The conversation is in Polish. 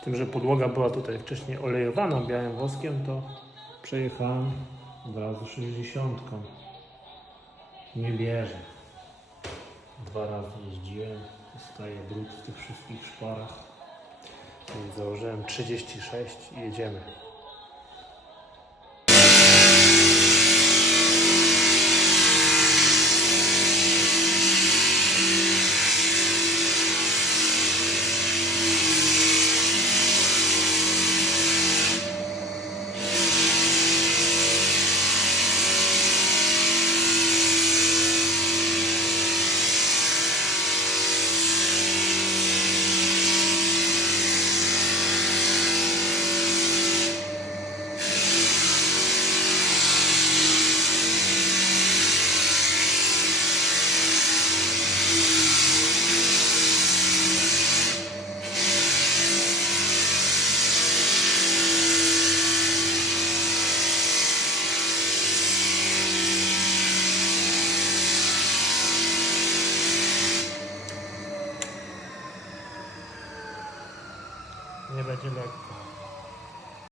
Z tym, że podłoga była tutaj wcześniej olejowana białym woskiem, to przejechałem od razu 60. Nie bierze. 2 razy jeździłem, zostaje brud w tych wszystkich szparach. Więc założyłem 36 i jedziemy. Nie będzie lekko.